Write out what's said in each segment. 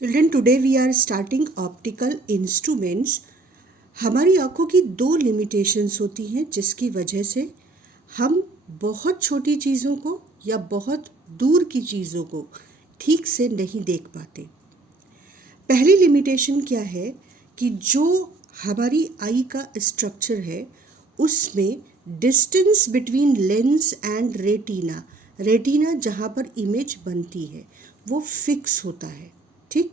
Children, today we are starting optical instruments. हमारी आँखों की दो लिमिटेशंस होती हैं जिसकी वजह से हम बहुत छोटी चीज़ों को या बहुत दूर की चीज़ों को ठीक से नहीं देख पाते। पहली लिमिटेशन क्या है कि जो हमारी आई का स्ट्रक्चर है उसमें distance between lens and retina जहाँ पर इमेज बनती है वो फिक्स होता है। ठीक,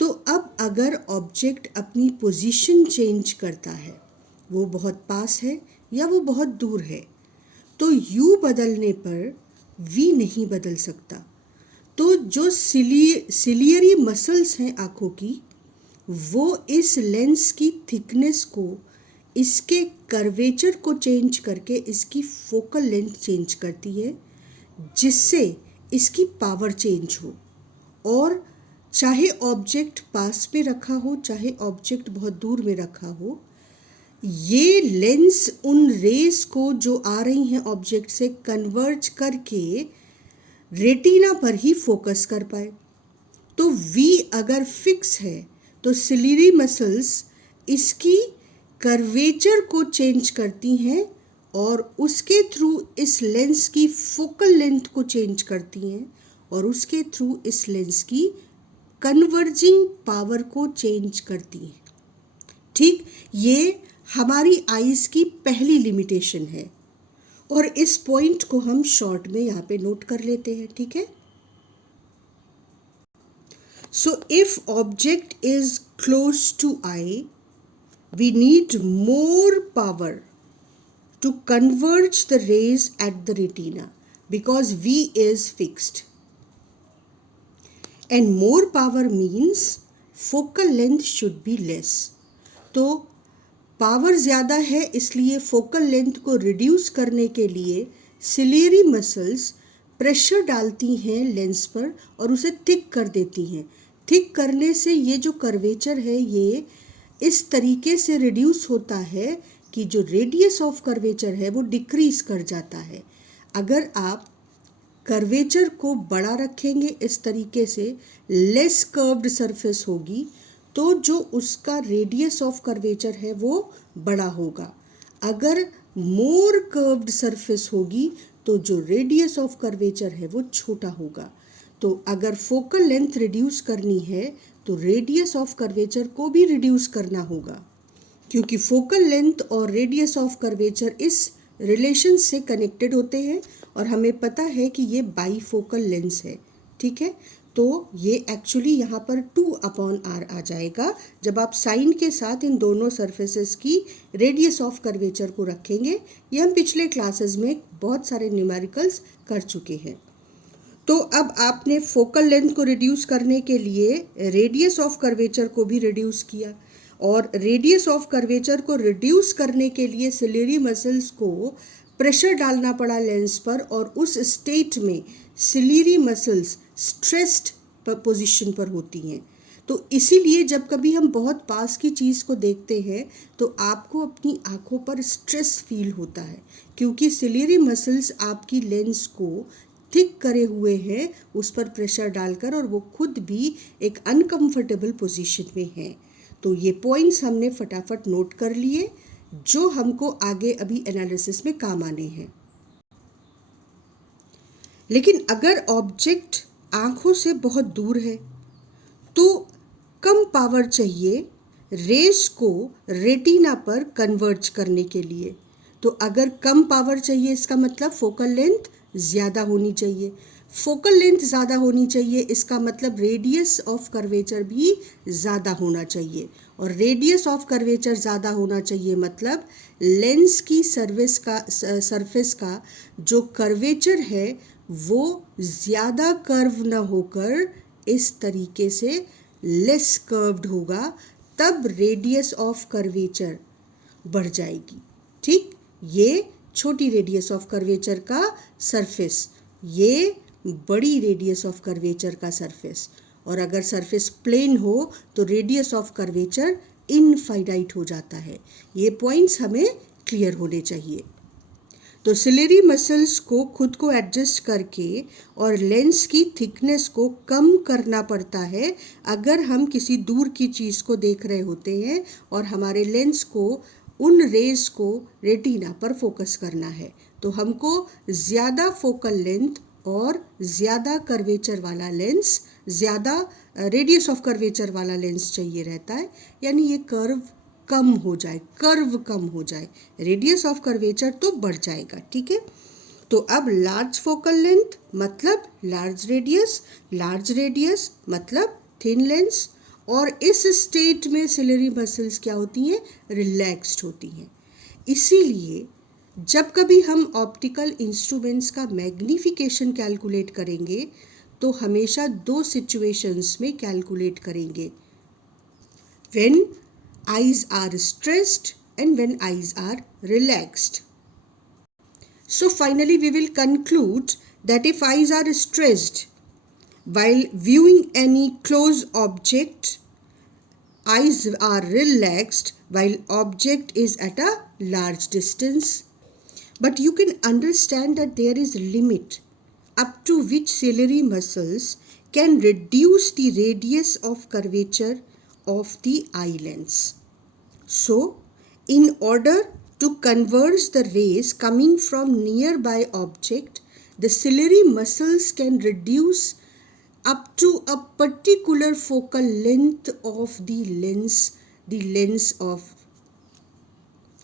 तो अब अगर ऑब्जेक्ट अपनी पोजीशन चेंज करता है, वो बहुत पास है या वो बहुत दूर है, तो यू बदलने पर वी नहीं बदल सकता। तो जो सिलियरी मसल्स हैं आँखों की, वो इस लेंस की थिकनेस को, इसके कर्वेचर को चेंज करके इसकी फोकल लेंथ चेंज करती है, जिससे इसकी पावर चेंज हो। और चाहे ऑब्जेक्ट पास में रखा हो चाहे ऑब्जेक्ट बहुत दूर में रखा हो, ये लेंस उन रेस को जो आ रही हैं ऑब्जेक्ट से कन्वर्ज करके रेटिना पर ही फोकस कर पाए। तो वी अगर फिक्स है तो सिलियरी मसल्स इसकी कर्वेचर को चेंज करती हैं और उसके थ्रू इस लेंस की फोकल लेंथ को चेंज करती हैं और उसके थ्रू इस लेंस की कन्वर्जिंग पावर को चेंज करती हैं। ठीक, ये हमारी आईज की पहली लिमिटेशन है और इस पॉइंट को हम शॉर्ट में यहाँ पे नोट कर लेते हैं। ठीक है, so if object is close to eye, we need more power to converge the rays at the retina because V is fixed. And more power means focal length should be less. तो power ज़्यादा है इसलिए focal length को reduce करने के लिए ciliary muscles pressure डालती हैं लेंस पर और उसे थिक कर देती हैं। थिक करने से ये जो कर्वेचर है ये इस तरीके से रिड्यूस होता है कि जो रेडियस ऑफ कर्वेचर है वो डिक्रीज कर जाता है। अगर आप कर्वेचर को बड़ा रखेंगे इस तरीके से, लेस कर्व्ड सरफेस होगी तो जो उसका रेडियस ऑफ कर्वेचर है वो बड़ा होगा। अगर मोर कर्व्ड सरफेस होगी तो जो रेडियस ऑफ कर्वेचर है वो छोटा होगा। तो अगर फोकल लेंथ रिड्यूस करनी है तो रेडियस ऑफ कर्वेचर को भी रिड्यूस करना होगा, क्योंकि फोकल लेंथ और रेडियस ऑफ कर्वेचर इस रिलेशन से कनेक्टेड होते हैं और हमें पता है कि ये बाईफोकल लेंस है। ठीक है, तो ये एक्चुअली यहाँ पर 2/r आ जाएगा जब आप साइन के साथ इन दोनों सरफेसेस की रेडियस ऑफ कर्वेचर को रखेंगे। ये हम पिछले क्लासेस में बहुत सारे न्यूमेरिकल्स कर चुके हैं। तो अब आपने फोकल लेंथ को रिड्यूस करने के लिए रेडियस ऑफ कर्वेचर को भी रिड्यूस किया और रेडियस ऑफ कर्वेचर को रिड्यूस करने के लिए सिलियरी मसल्स को प्रेशर डालना पड़ा लेंस पर और उस स्टेट में सिलियरी मसल्स स्ट्रेस्ड पोजीशन पर होती हैं। तो इसीलिए जब कभी हम बहुत पास की चीज़ को देखते हैं तो आपको अपनी आँखों पर स्ट्रेस फील होता है, क्योंकि सिलियरी मसल्स आपकी लेंस को थिक करे हुए हैं उस पर प्रेशर डालकर और वो खुद भी एक अनकंफर्टेबल पोजीशन में है। तो ये पॉइंट्स हमने फटाफट नोट कर लिए जो हमको आगे अभी एनालिसिस में काम आने हैं। लेकिन अगर ऑब्जेक्ट आँखों से बहुत दूर है तो कम पावर चाहिए रेस को रेटिना पर कन्वर्ज करने के लिए। तो अगर कम पावर चाहिए इसका मतलब फोकल लेंथ ज़्यादा होनी चाहिए। फोकल लेंथ ज़्यादा होनी चाहिए इसका मतलब रेडियस ऑफ कर्वेचर भी ज़्यादा होना चाहिए और रेडियस ऑफ कर्वेचर ज़्यादा होना चाहिए मतलब लेंस की सरफेस का जो कर्वेचर है वो ज़्यादा कर्व ना होकर इस तरीके से लेस कर्व्ड होगा, तब रेडियस ऑफ कर्वेचर बढ़ जाएगी। ठीक, ये छोटी रेडियस ऑफ कर्वेचर का सरफेस, ये बड़ी रेडियस ऑफ कर्वेचर का सरफेस। और अगर सरफेस प्लेन हो तो रेडियस ऑफ कर्वेचर इनफाइनाइट हो जाता है। ये पॉइंट्स हमें क्लियर होने चाहिए। तो सिलेरी मसल्स को खुद को एडजस्ट करके और लेंस की थिकनेस को कम करना पड़ता है अगर हम किसी दूर की चीज़ को देख रहे होते हैं और हमारे लेंस को उन रेज को रेटिना पर फोकस करना है। तो हमको ज़्यादा फोकल लेंथ और ज़्यादा कर्वेचर वाला लेंस, ज़्यादा रेडियस ऑफ कर्वेचर वाला लेंस चाहिए रहता है, यानी ये कर्व कम हो जाए, रेडियस ऑफ कर्वेचर तो बढ़ जाएगा। ठीक है, तो अब लार्ज फोकल लेंथ मतलब लार्ज रेडियस मतलब थिन लेंस, और इस स्टेट में सिलेरी मसल्स क्या होती हैं, रिलैक्स्ड होती हैं। इसीलिए जब कभी हम ऑप्टिकल इंस्ट्रूमेंट्स का मैग्नीफिकेशन कैलकुलेट करेंगे तो हमेशा दो सिचुएशंस में कैलकुलेट करेंगे, when eyes are stressed and when eyes are relaxed. So finally we will conclude that if eyes are stressed while viewing any close object, eyes are relaxed while object is at a large distance. But you can understand that there is limit up to which ciliary muscles can reduce the radius of curvature of the eye lens. So, in order to converge the rays coming from nearby object, the ciliary muscles can reduce up to a particular focal length of the lens of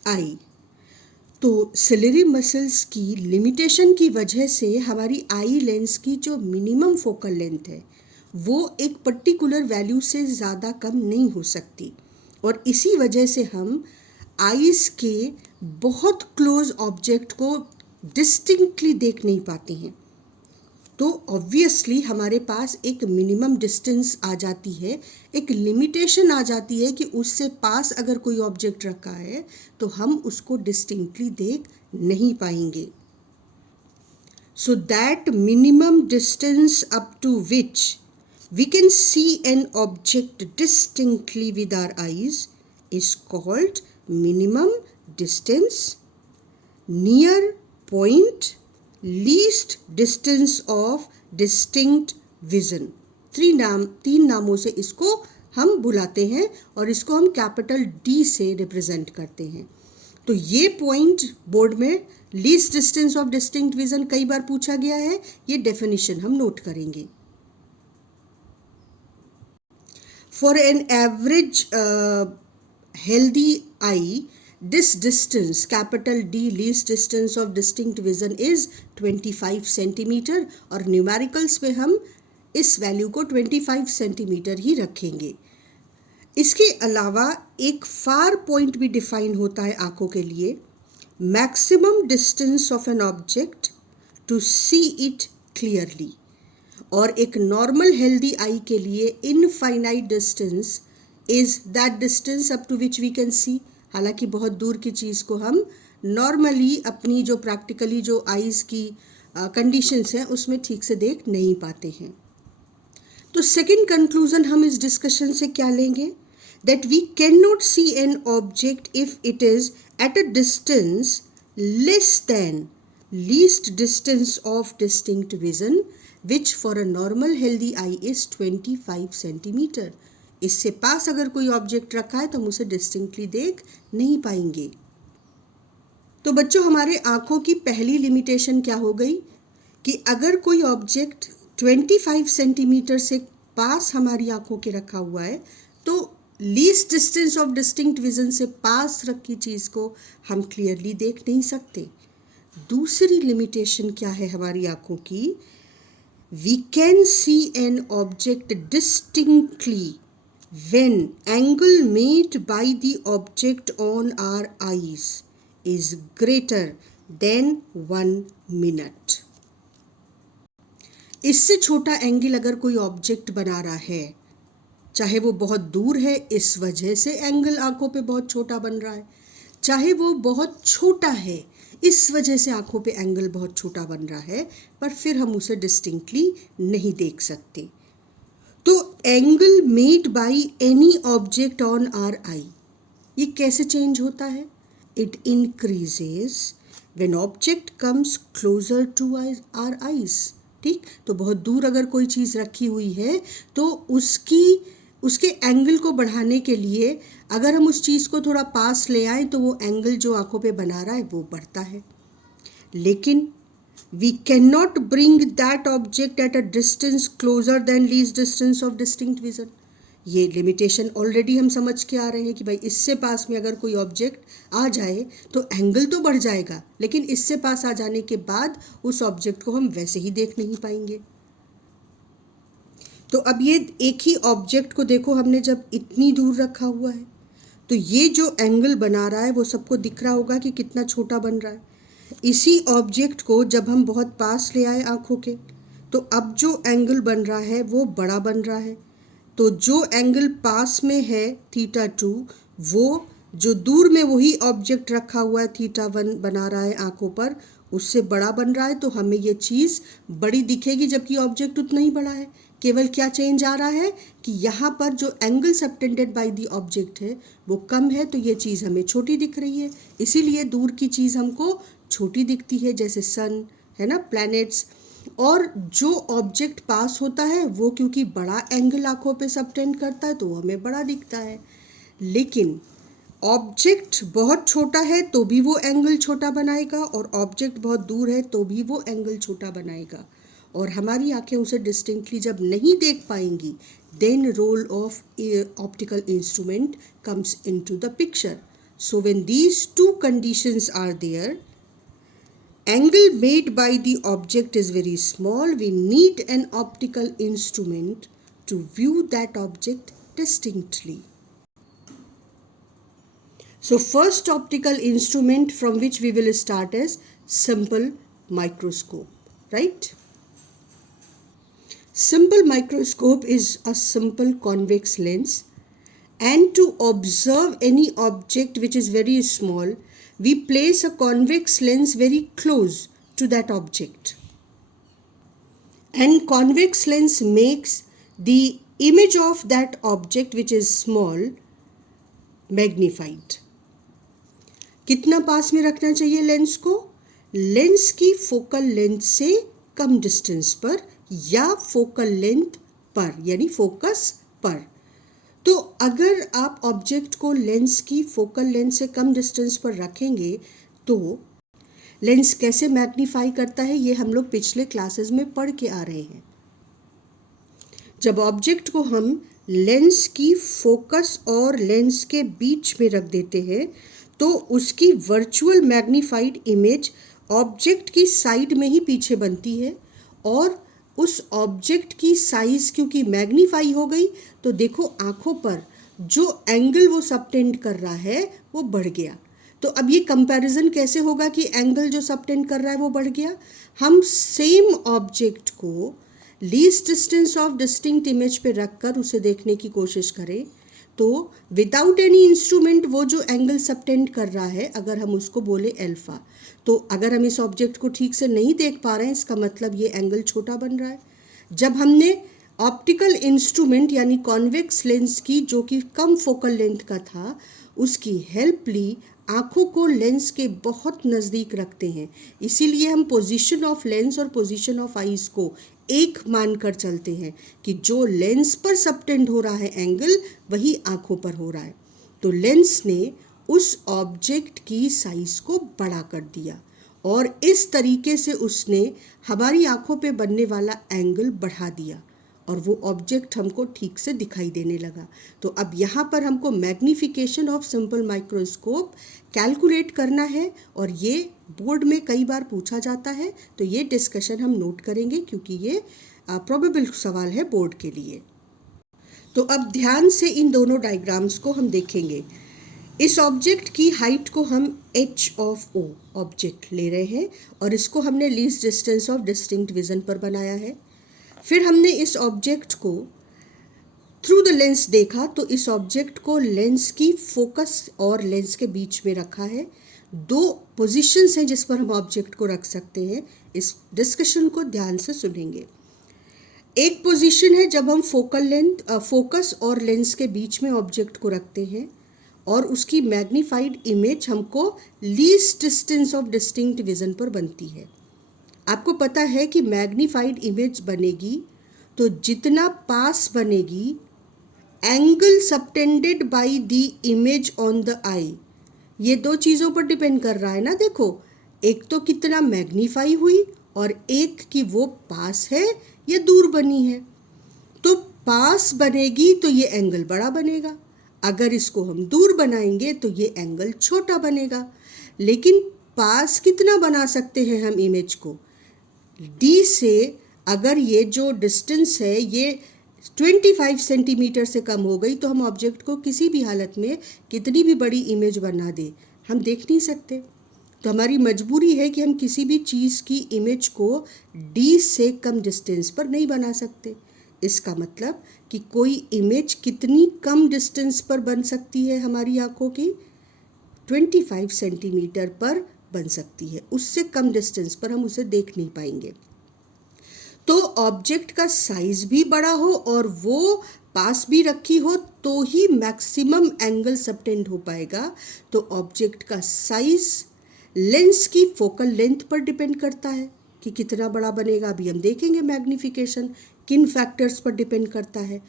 eye. तो ciliary muscles की limitation की वजह से हमारी eye lens की जो minimum focal length है वो एक पर्टिकुलर वैल्यू से ज़्यादा कम नहीं हो सकती, और इसी वजह से हम आईज के बहुत क्लोज ऑब्जेक्ट को डिस्टिंक्टली देख नहीं पाते हैं। तो ऑब्वियसली हमारे पास एक मिनिमम डिस्टेंस आ जाती है, एक लिमिटेशन आ जाती है कि उससे पास अगर कोई ऑब्जेक्ट रखा है तो हम उसको डिस्टिंक्टली देख नहीं पाएंगे। So that minimum distance up to which we can see an object distinctly with our eyes is called minimum distance, near point, least distance of distinct vision. तीन नामों से इसको हम बुलाते हैं और इसको हम कैपिटल D से रिप्रेजेंट करते हैं। तो ये पॉइंट बोर्ड में least distance of distinct vision कई बार पूछा गया है, ये डेफिनेशन हम नोट करेंगे। For an average healthy eye, this distance, capital D, least distance of distinct vision is 25 centimetre, और न्यूमेरिकल्स में हम इस वैल्यू को 25 सेंटीमीटर ही रखेंगे। इसके अलावा एक फार पॉइंट भी डिफाइन होता है आँखों के लिए, maximum distance of an object to see it clearly, और एक नॉर्मल हेल्दी आई के लिए infinite distance is that distance up to which we can see. हालांकि बहुत दूर की चीज़ को हम नॉर्मली अपनी जो प्रैक्टिकली जो आईज़ की कंडीशंस हैं उसमें ठीक से देख नहीं पाते हैं। तो सेकंड कंक्लूजन हम इस डिस्कशन से क्या लेंगे, that we can not see an object if it is at a distance less than least distance of distinct vision which for a normal healthy eye is 25 centimetre. इससे पास अगर कोई object रखा है तो हम उसे डिस्टिंक्टली देख नहीं पाएंगे। तो बच्चों, हमारे आँखों की पहली लिमिटेशन क्या हो गई कि अगर कोई ऑब्जेक्ट 25 सेंटीमीटर से पास हमारी आँखों के रखा हुआ है तो least distance of distinct vision से पास रखी चीज़ को हम क्लियरली देख नहीं सकते। दूसरी लिमिटेशन क्या है हमारी आँखों की, we can see an object distinctly when angle made by the object on our eyes is greater than 1 minute. इससे छोटा एंगल अगर कोई ऑब्जेक्ट बना रहा है, चाहे वो बहुत दूर है इस वजह से एंगल आंखों पे बहुत छोटा बन रहा है, चाहे वो बहुत छोटा है इस वजह से आंखों पे एंगल बहुत छोटा बन रहा है, पर फिर हम उसे डिस्टिंक्टली नहीं देख सकते। तो angle made by any object on our eye, ये कैसे चेंज होता है, it increases when object comes closer to our eyes. ठीक, तो बहुत दूर अगर कोई चीज़ रखी हुई है तो उसके एंगल को बढ़ाने के लिए अगर हम उस चीज़ को थोड़ा पास ले आए तो वो एंगल जो आंखों पे बना रहा है वो बढ़ता है। लेकिन we cannot bring that object at a distance closer than least distance of distinct vision। ये लिमिटेशन ऑलरेडी हम समझ के आ रहे हैं कि भाई इससे पास में अगर कोई ऑब्जेक्ट आ जाए तो एंगल तो बढ़ जाएगा, लेकिन इससे पास आ जाने के बाद उस ऑब्जेक्ट को हम वैसे ही देख नहीं पाएंगे। तो अब ये एक ही ऑब्जेक्ट को देखो, हमने जब इतनी दूर रखा हुआ है तो ये जो एंगल बना रहा है वो सबको दिख रहा होगा कि कितना छोटा बन रहा है। इसी ऑब्जेक्ट को जब हम बहुत पास ले आए आँखों के, तो अब जो एंगल बन रहा है वो बड़ा बन रहा है। तो जो एंगल पास में है θ2, वो जो दूर में वही ऑब्जेक्ट रखा हुआ है θ1 बना रहा है आँखों पर, उससे बड़ा बन रहा है। तो हमें ये चीज़ बड़ी दिखेगी जबकि ऑब्जेक्ट उतना ही बड़ा है। केवल क्या चेंज आ रहा है कि यहाँ पर जो angle subtended by the object है वो कम है, तो ये चीज़ हमें छोटी दिख रही है। इसीलिए दूर की चीज़ हमको छोटी दिखती है, जैसे सन है ना, प्लैनेट्स। और जो ऑब्जेक्ट पास होता है वो क्योंकि बड़ा एंगल आंखों पे सबटेंड करता है तो वो हमें बड़ा दिखता है। लेकिन ऑब्जेक्ट बहुत छोटा है तो भी वो एंगल छोटा बनाएगा, और ऑब्जेक्ट बहुत दूर है तो भी वो एंगल छोटा बनाएगा, और हमारी आंखें उसे डिस्टिंक्टली जब नहीं देख पाएंगी, then role of optical instrument comes into the picture. So when these two conditions are there, angle made by the object is very small, we need an optical instrument to view that object distinctly. So first optical instrument from which we will start is simple microscope, right? Simple microscope is a simple convex lens, and to observe any object which is very small, we place a convex lens very close to that object, and convex lens makes the image of that object which is small magnified। कितना पास में रखना चाहिए lens को? Lens की focal length से कम distance पर या focal length पर, यानी फोकस पर। तो अगर आप ऑब्जेक्ट को लेंस की फोकल लेंथ से कम डिस्टेंस पर रखेंगे तो लेंस कैसे मैग्नीफाई करता है ये हम लोग पिछले क्लासेस में पढ़ के आ रहे हैं। जब ऑब्जेक्ट को हम लेंस की फोकस और लेंस के बीच में रख देते हैं तो उसकी वर्चुअल मैग्नीफाइड इमेज ऑब्जेक्ट की साइड में ही पीछे बनती है, और उस ऑब्जेक्ट की साइज क्योंकि मैग्नीफाई हो गई तो देखो आंखों पर जो एंगल वो सबटेंड कर रहा है वो बढ़ गया। तो अब ये कंपैरिजन कैसे होगा कि एंगल जो सबटेंड कर रहा है वो बढ़ गया? हम सेम ऑब्जेक्ट को least distance of distinct image पे रखकर उसे देखने की कोशिश करें तो विदाउट एनी इंस्ट्रूमेंट वो जो एंगल सबटेंड कर रहा है, अगर हम उसको बोले अल्फा, तो अगर हम इस ऑब्जेक्ट को ठीक से नहीं देख पा रहे हैं इसका मतलब ये एंगल छोटा बन रहा है। जब हमने ऑप्टिकल इंस्ट्रूमेंट यानी कॉन्वेक्स लेंस की, जो कि कम फोकल लेंथ का था, उसकी हेल्प ली, आँखों को लेंस के बहुत नज़दीक रखते हैं। इसीलिए हम पोजीशन ऑफ लेंस और पोजीशन ऑफ आईज को एक मानकर चलते हैं कि जो लेंस पर सबटेंड हो रहा है एंगल वही आँखों पर हो रहा है। तो लेंस ने उस ऑब्जेक्ट की साइज को बड़ा कर दिया और इस तरीके से उसने हमारी आँखों पे बनने वाला एंगल बढ़ा दिया और वो ऑब्जेक्ट हमको ठीक से दिखाई देने लगा। तो अब यहाँ पर हमको magnification of simple microscope calculate करना है और ये बोर्ड में कई बार पूछा जाता है, तो ये डिस्कशन हम नोट करेंगे क्योंकि ये प्रोबेबल सवाल है बोर्ड के लिए। तो अब ध्यान से इन दोनों डायग्राम्स को हम देखेंगे। इस ऑब्जेक्ट की हाइट को हम h ऑफ o ऑब्जेक्ट ले रहे हैं और इसको हमने least distance of distinct vision पर बनाया है। फिर हमने इस ऑब्जेक्ट को थ्रू द लेंस देखा, तो इस ऑब्जेक्ट को लेंस की फोकस और लेंस के बीच में रखा है। दो पोजीशंस हैं जिस पर हम ऑब्जेक्ट को रख सकते हैं। इस डिस्कशन को ध्यान से सुनेंगे। एक पोजीशन है जब हम फोकस और लेंस के बीच में ऑब्जेक्ट को रखते हैं, और उसकी मैग्नीफाइड इमेज हमको least distance of distinct vision पर बनती है। आपको पता है कि मैग्नीफाइड इमेज बनेगी तो जितना पास बनेगी, angle subtended by the image on the eye, ये दो चीज़ों पर डिपेंड कर रहा है ना। देखो, एक तो कितना मैग्नीफाई हुई और एक कि वो पास है या दूर बनी है। तो पास बनेगी तो ये एंगल बड़ा बनेगा, अगर इसको हम दूर बनाएंगे तो ये एंगल छोटा बनेगा। लेकिन पास कितना बना सकते हैं हम इमेज को? डी से अगर ये जो डिस्टेंस है ये 25 सेंटीमीटर से कम हो गई तो हम ऑब्जेक्ट को किसी भी हालत में कितनी भी बड़ी इमेज बना दे, हम देख नहीं सकते। तो हमारी मजबूरी है कि हम किसी भी चीज़ की इमेज को डी से कम डिस्टेंस पर नहीं बना सकते। इसका मतलब कि कोई इमेज कितनी कम डिस्टेंस पर बन सकती है हमारी आंखों की? 25 सेंटीमीटर पर बन सकती है, उससे कम डिस्टेंस पर हम उसे देख नहीं पाएंगे। तो ऑब्जेक्ट का साइज भी बड़ा हो और वो पास भी रखी हो तो ही मैक्सिमम एंगल सबटेंड हो पाएगा। तो ऑब्जेक्ट का साइज लेंस की फोकल लेंथ पर डिपेंड करता है कि कितना बड़ा बनेगा। अभी हम देखेंगे मैग्नीफिकेशन किन फैक्टर्स पर डिपेंड करता है।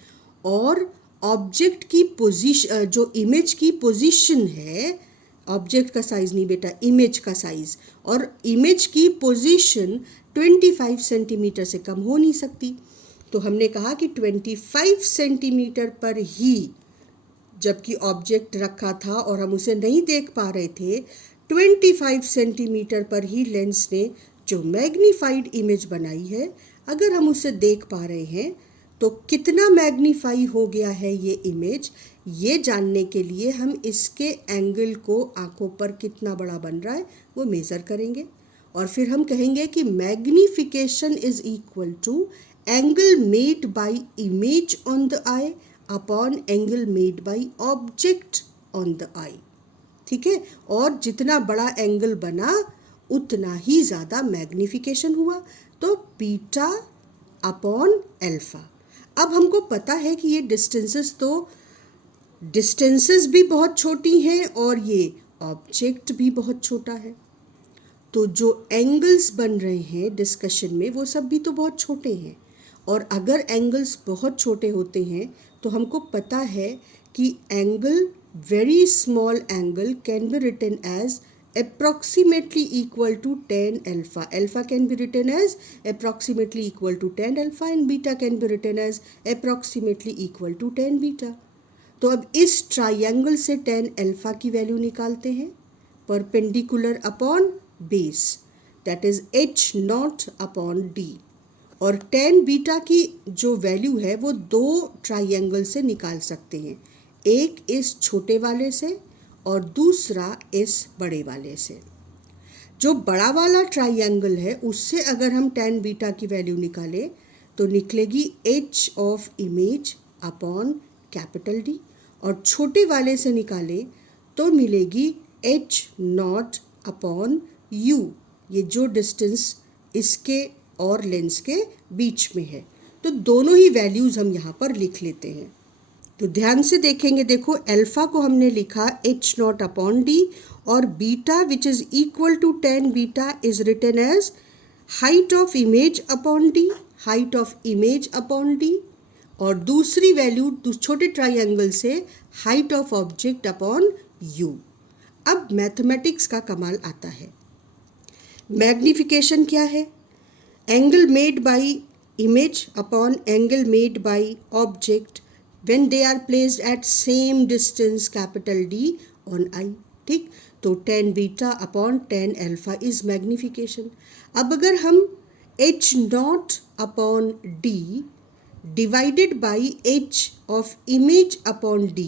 और ऑब्जेक्ट की पोजीशन, जो इमेज की पोजीशन है, ऑब्जेक्ट का साइज नहीं बेटा, इमेज का साइज, और इमेज की पोजीशन 25 सेंटीमीटर से कम हो नहीं सकती। तो हमने कहा कि 25 सेंटीमीटर पर ही जबकि ऑब्जेक्ट रखा था और हम उसे नहीं देख पा रहे थे, 25 सेंटीमीटर पर ही लेंस ने जो मैग्नीफाइड इमेज बनाई है, अगर हम उसे देख पा रहे हैं तो कितना मैग्नीफाई हो गया है ये इमेज, ये जानने के लिए हम इसके एंगल को आंखों पर कितना बड़ा बन रहा है वो मेज़र करेंगे। और फिर हम कहेंगे कि magnification is equal to angle made by image on the eye upon angle made by object on the eye. ठीक है, और जितना बड़ा एंगल बना उतना ही ज़्यादा मैग्नीफिकेशन हुआ, तो बीटा अपॉन अल्फा। अब हमको पता है कि ये डिस्टेंसेस भी बहुत छोटी हैं और ये ऑब्जेक्ट भी बहुत छोटा है। तो जो एंगल्स बन रहे हैं डिस्कशन में वो सब भी तो बहुत छोटे हैं। और अगर एंगल्स बहुत छोटे होते हैं तो हमको पता है कि angle, very small angle can be written as approximately equal to tan alpha. Alpha can be written as approximately equal to tan alpha and beta can be written as approximately equal to tan beta. तो अब इस triangle से tan alpha की value निकालते हैं, perpendicular upon base, that is h naught upon d। और tan beta की जो वैल्यू है वो दो ट्राइंगल से निकाल सकते हैं, एक इस छोटे वाले से और दूसरा इस बड़े वाले से। जो बड़ा वाला ट्राइंगल है उससे अगर हम tan बीटा की वैल्यू निकालें तो निकलेगी h of image upon capital D, और छोटे वाले से निकालें तो मिलेगी h नॉट अपॉन u, ये जो डिस्टेंस इसके और लेंस के बीच में है। तो दोनों ही वैल्यूज़ हम यहाँ पर लिख लेते हैं। तो ध्यान से देखेंगे, देखो अल्फा को हमने लिखा h नॉट अपॉन d और beta which is equal to tan beta is written as height of image upon d, height of image upon d, और दूसरी वैल्यू छोटे ट्राइंगल से height of object upon u। अब mathematics का कमाल आता है। मैग्नीफिकेशन क्या है? Angle made by image upon angle made by object when they are placed at same distance capital D on I। ठीक, तो tan beta upon tan alpha is magnification. अब अगर हम h naught upon d divided by h of image upon d,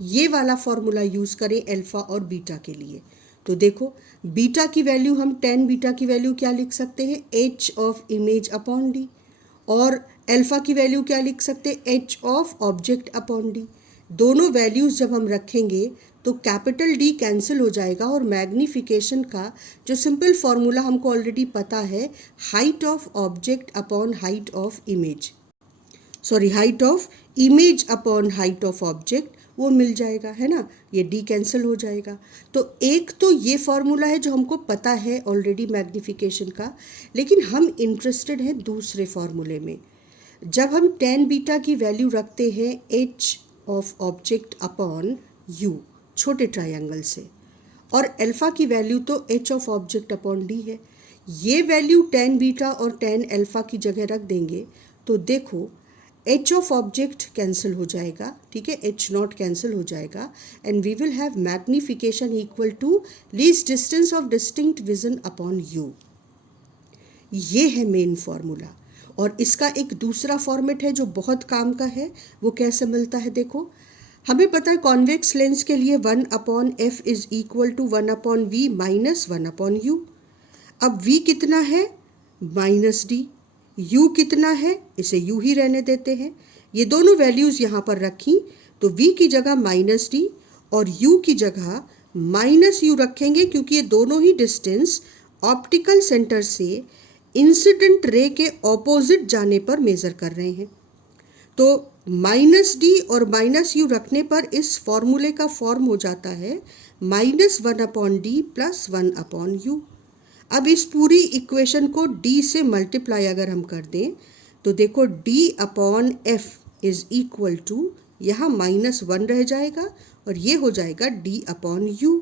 ये वाला formula use करें alpha और beta के लिए, तो देखो बीटा की वैल्यू हम tan बीटा की वैल्यू क्या लिख सकते हैं, h of image upon d, और अल्फा की वैल्यू क्या लिख सकते हैं, h of object upon d। दोनों वैल्यूज़ जब हम रखेंगे तो कैपिटल D कैंसिल हो जाएगा और मैग्नीफिकेशन का जो सिंपल फार्मूला हमको ऑलरेडी पता है, height of object upon height of image. Sorry height of image upon height of object, वो मिल जाएगा, है ना, ये डी कैंसिल हो जाएगा। तो एक तो ये फॉर्मूला है जो हमको पता है ऑलरेडी मैग्नीफिकेशन का, लेकिन हम इंटरेस्टेड हैं दूसरे फॉर्मूले में। जब हम tan बीटा की वैल्यू रखते हैं h of object upon u छोटे ट्रायंगल से, और अल्फ़ा की वैल्यू तो h of object upon d है, ये वैल्यू tan बीटा और tan अल्फ़ा की जगह रख देंगे तो देखो h ऑफ ऑब्जेक्ट कैंसिल हो जाएगा, ठीक है, h नॉट कैंसिल हो जाएगा, and we will have magnification equal to least distance of distinct vision upon u। ये है मेन फॉर्मूला। और इसका एक दूसरा फॉर्मेट है जो बहुत काम का है, वो कैसे मिलता है देखो। हमें पता है कॉन्वेक्स लेंस के लिए 1/f is equal to 1/v minus 1/u। अब v कितना है, -d, u कितना है, इसे u ही रहने देते हैं। ये दोनों वैल्यूज़ यहाँ पर रखी तो v की जगह -d और u की जगह -u रखेंगे, क्योंकि ये दोनों ही डिस्टेंस ऑप्टिकल सेंटर से इंसिडेंट रे के ऑपोजिट जाने पर मेज़र कर रहे हैं। तो -d और -u रखने पर इस फॉर्मूले का फॉर्म हो जाता है -1/d + 1/u। अब इस पूरी इक्वेशन को d से मल्टीप्लाई अगर हम कर दें तो देखो d/f इज इक्वल टू, यहाँ -1 रह जाएगा और ये हो जाएगा d/u।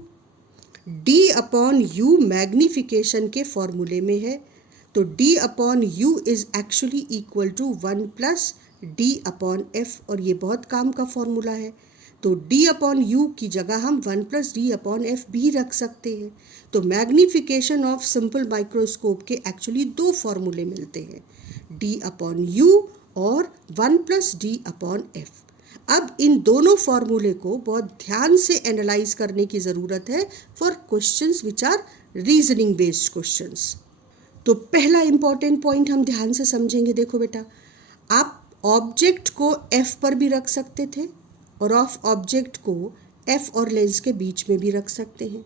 d/u मैग्नीफिकेशन के फॉर्मूले में है, तो d/u is actually equal to 1 + d/f, और ये बहुत काम का फॉर्मूला है। तो d/u की जगह हम 1 + d/f भी रख सकते हैं। तो मैग्नीफिकेशन ऑफ सिंपल माइक्रोस्कोप के एक्चुअली दो फॉर्मूले मिलते हैं, d/u और 1 + d/f। अब इन दोनों फॉर्मूले को बहुत ध्यान से एनालाइज करने की ज़रूरत है for questions which are reasoning based questions. तो पहला इंपॉर्टेंट पॉइंट हम ध्यान से समझेंगे। देखो बेटा, आप ऑब्जेक्ट को f पर भी रख सकते थे और ऑफ ऑब्जेक्ट को f और लेंस के बीच में भी रख सकते हैं।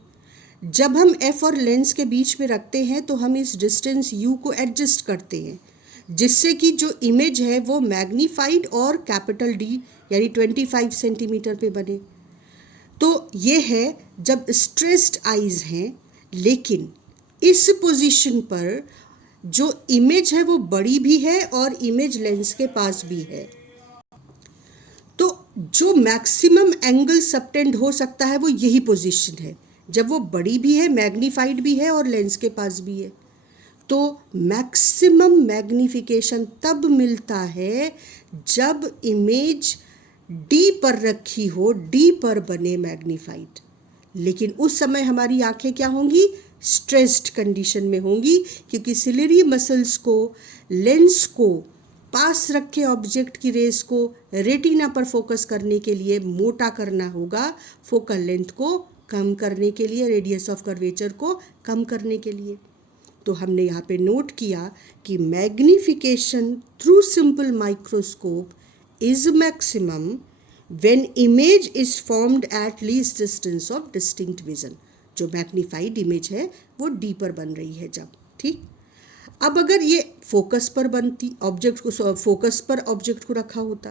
जब हम f और लेंस के बीच में रखते हैं तो हम इस डिस्टेंस u को एडजस्ट करते हैं, जिससे कि जो इमेज है वो मैग्नीफाइड और कैपिटल D यानी 25 सेंटीमीटर पे बने। तो ये है जब स्ट्रेस्ड आइज हैं, लेकिन इस पोजीशन पर जो इमेज है वो बड़ी भी है और इमेज लेंस के पास भी है, तो जो मैक्सिमम एंगल सबटेंड हो सकता है वो यही पोजीशन है, जब वो बड़ी भी है, मैग्नीफाइड भी है और लेंस के पास भी है। तो मैक्सिमम मैग्नीफिकेशन तब मिलता है जब इमेज D पर रखी हो, D पर बने मैग्नीफाइड, लेकिन उस समय हमारी आंखें क्या होंगी, स्ट्रेस्ड कंडीशन में होंगी, क्योंकि सिलेरी मसल्स को लेंस को पास रखे ऑब्जेक्ट की रेस को रेटिना पर फोकस करने के लिए मोटा करना होगा, फोकल लेंथ को कम करने के लिए, रेडियस ऑफ कर्वेचर को कम करने के लिए। तो हमने यहाँ पे नोट किया कि magnification through simple microscope is maximum when image is formed at least distance of distinct vision. जो मैग्नीफाइड इमेज है वो D पर बन रही है जब, ठीक। अब अगर ये फोकस पर बनती, ऑब्जेक्ट को फोकस पर ऑब्जेक्ट को रखा होता,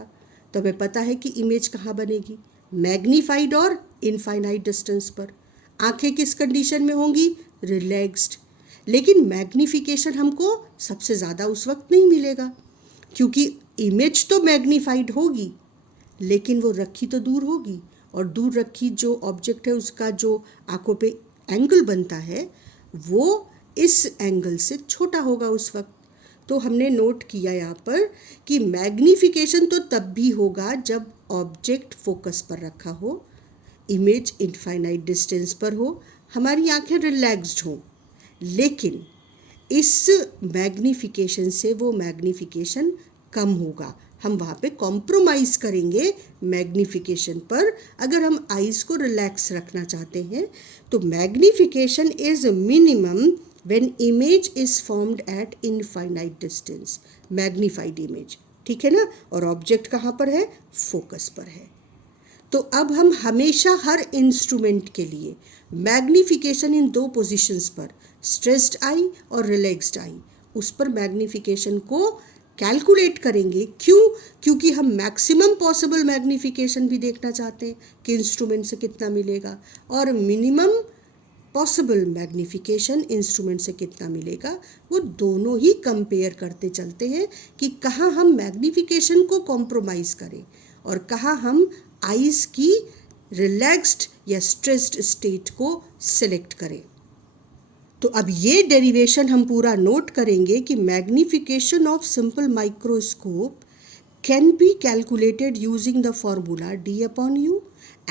तो हमें पता है कि इमेज कहाँ बनेगी, मैग्नीफाइड और इनफाइनाइट डिस्टेंस पर। आंखें किस कंडीशन में होंगी, रिलैक्स्ड। लेकिन मैग्नीफिकेशन हमको सबसे ज़्यादा उस वक्त नहीं मिलेगा, क्योंकि इमेज तो मैग्नीफाइड होगी लेकिन वो रखी तो दूर होगी, और दूर रखी जो ऑब्जेक्ट है उसका जो आंखों पे एंगल बनता है वो इस एंगल से छोटा होगा उस वक्त। तो हमने नोट किया यहाँ पर कि मैग्नीफिकेशन तो तब भी होगा जब ऑब्जेक्ट फोकस पर रखा हो, इमेज इनफाइनाइट डिस्टेंस पर हो, हमारी आंखें रिलैक्स्ड हों, लेकिन इस मैग्नीफिकेशन से वो मैग्नीफिकेशन कम होगा। हम वहाँ पे कॉम्प्रोमाइज़ करेंगे मैग्नीफिकेशन पर अगर हम आइज़ को रिलैक्स रखना चाहते हैं। तो magnification is minimum when image is formed at infinite distance, magnified image, ठीक है ना, और ऑब्जेक्ट कहाँ पर है, फोकस पर है। तो अब हम हमेशा हर इंस्ट्रूमेंट के लिए मैग्नीफिकेशन इन दो पोजीशंस पर, स्ट्रेस्ड आई और रिलैक्स्ड आई, उस पर मैग्नीफिकेशन को कैलकुलेट करेंगे। क्यों? क्योंकि हम मैक्सिमम पॉसिबल मैग्नीफिकेशन भी देखना चाहते हैं कि इंस्ट्रूमेंट से कितना मिलेगा, और मिनिमम पॉसिबल मैग्नीफिकेशन इंस्ट्रूमेंट से कितना मिलेगा। वो दोनों ही कंपेयर करते चलते हैं कि कहाँ हम मैग्नीफिकेशन को कॉम्प्रोमाइज़ करें और कहाँ हम आइज़ की रिलैक्स्ड या स्ट्रेस्ड स्टेट को सिलेक्ट करें। तो अब ये डेरिवेशन हम पूरा नोट करेंगे कि magnification of simple microscope can be calculated using the formula d upon u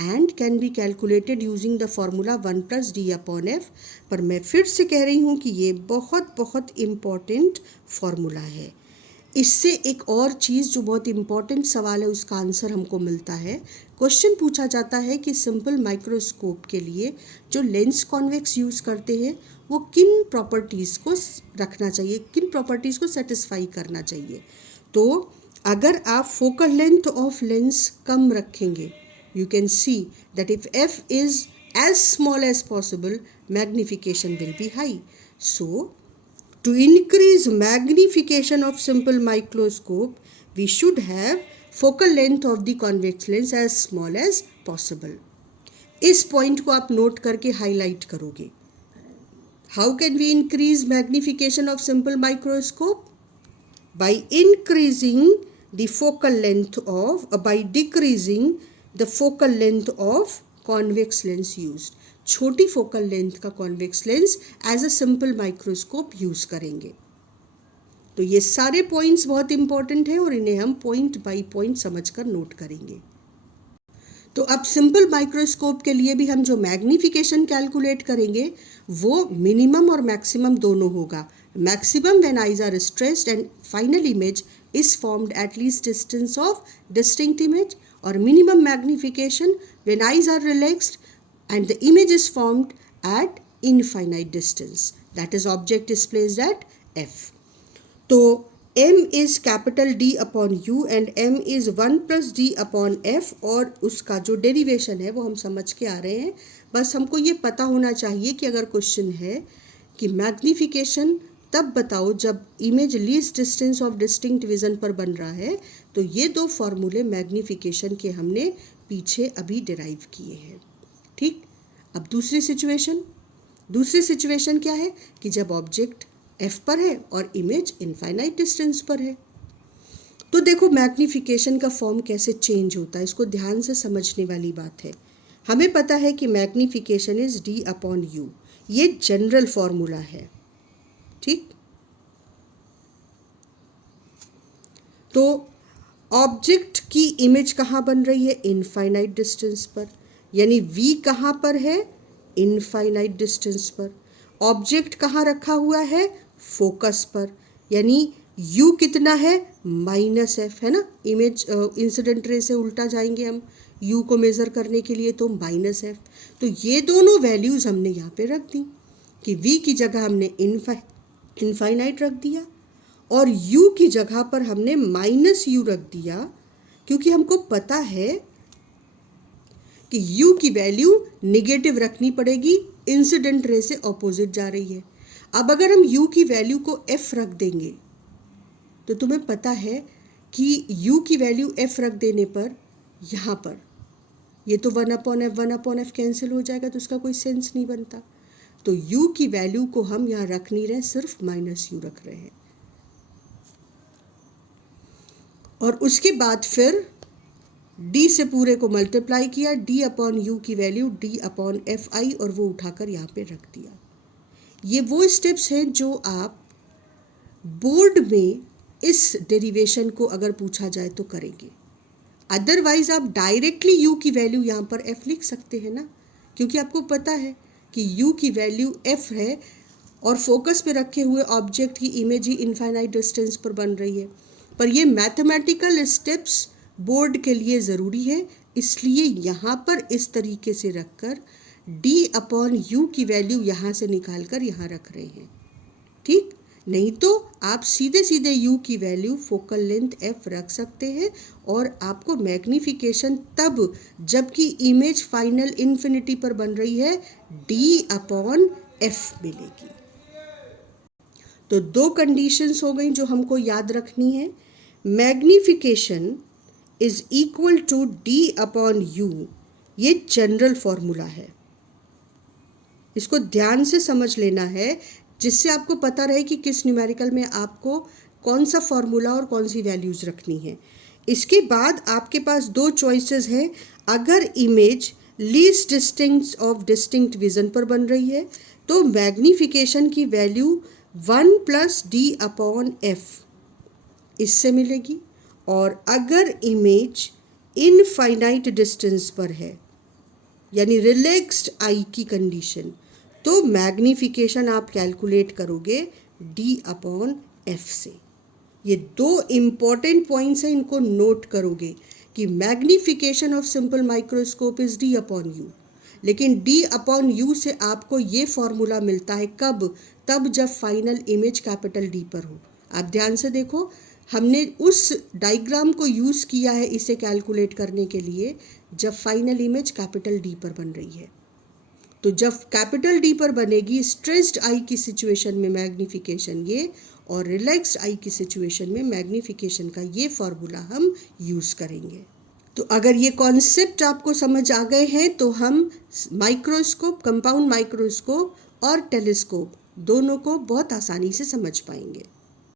and can be calculated using the formula 1 plus d upon f। पर मैं फिर से कह रही हूँ कि ये बहुत बहुत इम्पॉर्टेंट फॉर्मूला है। इससे एक और चीज़ जो बहुत इम्पॉर्टेंट सवाल है उसका आंसर हमको मिलता है। क्वेश्चन पूछा जाता है कि सिंपल माइक्रोस्कोप के लिए जो लेंस कॉन्वेक्स यूज़ करते हैं वो किन प्रॉपर्टीज़ को रखना चाहिए, किन प्रॉपर्टीज़ को सेटिस्फाई करना चाहिए। तो अगर आप फोकल लेंथ ऑफ लेंस कम रखेंगे, you can see that if f is as small as possible, magnification will be high. So to increase magnification of simple microscope, we should have focal length of the convex lens as small as possible. इस point को आप note करके highlight करोगे। How can we increase magnification of simple microscope? By increasing the focal length of by decreasing the focal length of convex lens used। छोटी focal length का convex lens as a simple microscope use करेंगे। तो ये सारे points बहुत important हैं और इन्हें हम पॉइंट बाय पॉइंट समझकर नोट करेंगे। तो अब सिंपल माइक्रोस्कोप के लिए भी हम जो मैग्नीफिकेशन कैलकुलेट करेंगे वो मिनिमम और मैक्सिमम दोनों होगा। Maximum when eyes are stressed and final image is formed at least distance of distinct image, or minimum magnification when eyes are relaxed and the image is formed at infinite distance, that is object is placed at f। तो m is capital D upon u and m is 1 plus D upon f, और उसका जो derivation है वो हम समझ के आ रहे हैं। बस हमको ये पता होना चाहिए कि अगर क्वेश्चन है कि मैग्नीफिकेशन तब बताओ जब image least distance of distinct vision पर बन रहा है, तो ये दो फॉर्मूले मैग्नीफिकेशन के हमने पीछे अभी डिराइव किए हैं। ठीक, अब दूसरी सिचुएशन क्या है कि जब ऑब्जेक्ट f पर है और इमेज इनफाइनाइट डिस्टेंस पर है। तो देखो मैग्नीफिकेशन का फॉर्म कैसे चेंज होता है, इसको ध्यान से समझने वाली बात है। हमें पता है कि magnification is d upon u, ये जनरल फॉर्मूला है। ठीक, तो ऑब्जेक्ट की इमेज कहाँ बन रही है? इनफाइनाइट डिस्टेंस पर, यानी v कहाँ पर है? इनफाइनाइट डिस्टेंस पर। ऑब्जेक्ट कहाँ रखा हुआ है? फोकस पर, यानी u कितना है? -f है ना। इमेज इंसिडेंट रे से उल्टा जाएंगे हम u को मेज़र करने के लिए, तो -f। तो ये दोनों वैल्यूज़ हमने यहाँ पे रख दी कि v की जगह हमने इनफाइनाइट रख दिया और u की जगह पर हमने -u रख दिया, क्योंकि हमको पता है कि u की वैल्यू निगेटिव रखनी पड़ेगी, इंसिडेंट रे से ऑपोजिट जा रही है। अब अगर हम u की वैल्यू को f रख देंगे तो तुम्हें पता है कि u की वैल्यू f रख देने पर यहाँ पर ये तो 1/f कैंसिल हो जाएगा, तो उसका कोई सेंस नहीं बनता। तो u की वैल्यू को हम यहाँ रख नहीं रहे, सिर्फ -u रख रहे हैं। और उसके बाद फिर d से पूरे को मल्टीप्लाई किया, d अपॉन u की वैल्यू d अपॉन fi, और वो उठाकर यहाँ पे रख दिया। ये वो स्टेप्स हैं जो आप बोर्ड में इस डेरिवेशन को अगर पूछा जाए तो करेंगे। अदरवाइज आप डायरेक्टली u की वैल्यू यहाँ पर f लिख सकते हैं ना, क्योंकि आपको पता है कि u की वैल्यू f है और फोकस पे रखे हुए ऑब्जेक्ट की इमेज ही इनफाइनाइट डिस्टेंस पर बन रही है। पर ये मैथमेटिकल स्टेप्स बोर्ड के लिए ज़रूरी है, इसलिए यहाँ पर इस तरीके से रखकर d अपॉन u की वैल्यू यहाँ से निकाल कर यहाँ रख रहे हैं। ठीक, नहीं तो आप सीधे सीधे u की वैल्यू फोकल लेंथ f रख सकते हैं और आपको मैग्नीफिकेशन तब जबकि इमेज फाइनल इन्फिनिटी पर बन रही है d अपॉन f मिलेगी। तो दो कंडीशंस हो गई जो हमको याद रखनी है। Magnification is equal to D upon u, ये जनरल फॉर्मूला है, इसको ध्यान से समझ लेना है जिससे आपको पता रहे कि किस न्यूमेरिकल में आपको कौन सा फॉर्मूला और कौन सी वैल्यूज़ रखनी है। इसके बाद आपके पास दो चॉइसेस हैं। अगर image least distinct of distinct vision पर बन रही है तो मैग्नीफिकेशन की value 1 plus D upon F इससे मिलेगी, और अगर इमेज इनफाइनाइट डिस्टेंस पर है यानी रिलैक्स्ड आई की कंडीशन, तो मैग्नीफिकेशन आप कैलकुलेट करोगे डी अपॉन एफ से। ये दो इम्पॉर्टेंट पॉइंट्स हैं, इनको नोट करोगे कि magnification of simple microscope is D upon you, लेकिन डी अपॉन यू से आपको ये फॉर्मूला मिलता है कब? तब जब फाइनल इमेज कैपिटल डी पर हो। आप ध्यान से देखो, हमने उस डायग्राम को यूज़ किया है इसे कैलकुलेट करने के लिए जब फाइनल इमेज कैपिटल डी पर बन रही है। तो जब कैपिटल डी पर बनेगी स्ट्रेस्ड आई की सिचुएशन में मैग्नीफिकेशन ये, और रिलैक्स्ड आई की सिचुएशन में मैग्नीफिकेशन का ये फॉर्मूला हम यूज़ करेंगे। तो अगर ये कॉन्सेप्ट आपको समझ आ गए हैं तो हम माइक्रोस्कोप, कंपाउंड माइक्रोस्कोप और टेलीस्कोप दोनों को बहुत आसानी से समझ पाएंगे।